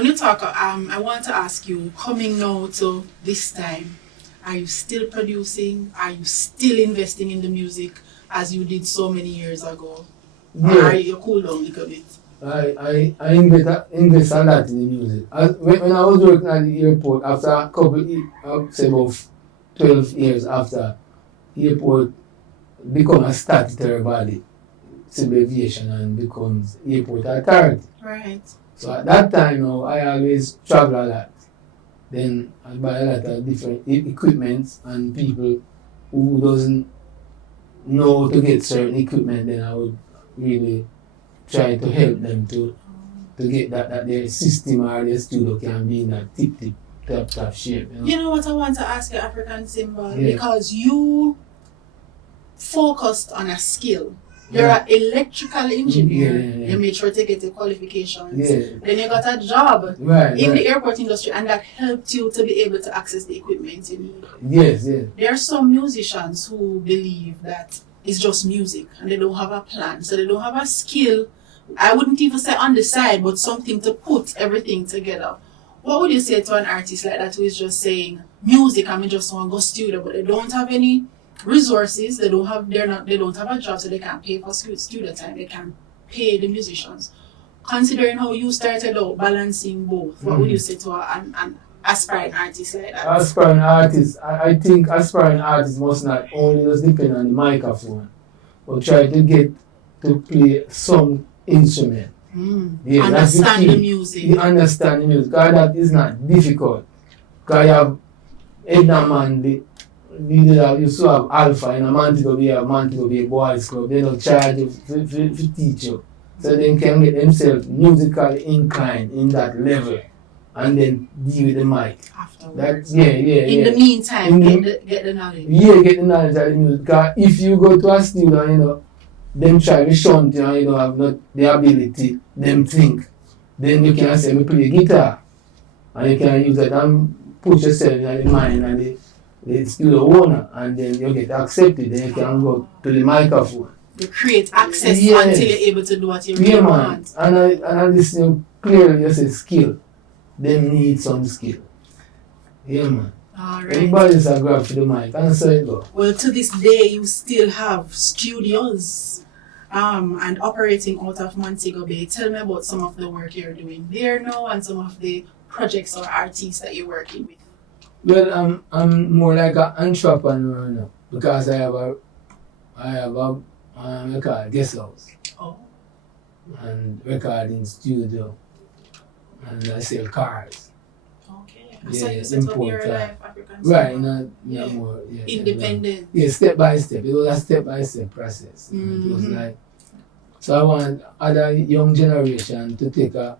when you talk, I want to ask you, coming now to this time, are you still producing? Are you still investing in the music as you did so many years ago? Or Yeah, are you cool down a little bit? I invest a lot in the music. When I was working at the airport, after a couple, say about 12 years after airport become a statutory body, civil aviation, and becomes airport authority. Right. So at that time now, I always travel a lot. Then I buy a lot of different equipment and people who doesn't know to get certain equipment, then I would really try to help them to get that their system or their studio can be in that tip top shape. You know what I want to ask you, African Symbol? Yeah. Because you focused on a skill. You're Yeah. an electrical engineer. Yeah. You made sure to get the qualifications. Yeah. Then you got a job Right. in the airport industry, and that helped you to be able to access the equipment you need. Yes. There are some musicians who believe that it's just music and they don't have a plan, so they don't have a skill. I wouldn't even say on the side, but something to put everything together. What would you say to an artist like that who is just saying music, I mean, just want to go studio, but they don't have any resources, they don't have a job, so they can't pay for studio time, they can't pay the musicians. Considering how you started out balancing both, what would you say to an aspiring artist like that? Aspiring artists, I think aspiring artists must not only just depend on the microphone, but try to get to play some instrument. Yeah, Understand that's the music. You understand the music, because that is not difficult. Because you have Edna Man, you used to have Alpha in a Montego Bay Boys Club. They don't charge you to teach you. So they can get themselves musically inclined in that level and then deal with the mic. Afterwards. In the meantime, get the knowledge. Yeah, get the knowledge of the music. Because if you go to a studio, them try to shunt you and you don't have not the ability, them think. Then you can say, me play guitar. And you can use that and put yourself in the mind and the studio owner, and then you get accepted. Then you can go to the microphone. You create access until you're able to do what you really want. And I listen clearly, you say skill. They need some skill. Yeah, man. All right. Everybody's a grab for the mic, and so it go. Well, to this day, you still have studios and operating out of Montego Bay. Tell me about some of the work you're doing there now and some of the projects or artists that you're working with. Well, I'm more like an entrepreneur now, because I have a we call it guest house. Oh. And recording studio, and I sell cars. Okay. Yeah, So you set up import your car. life, African Right, Symbol. not more. Yeah, Independent. Yeah, step by step. It was a step by step process. It was like, so I want other young generation to take a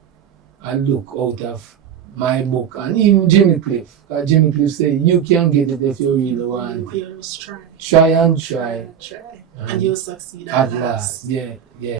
look out of my book, and even Jimmy Cliff. Jimmy Cliff say you can get it if you really want. You just try. Try and try. And you'll succeed at last. Yeah.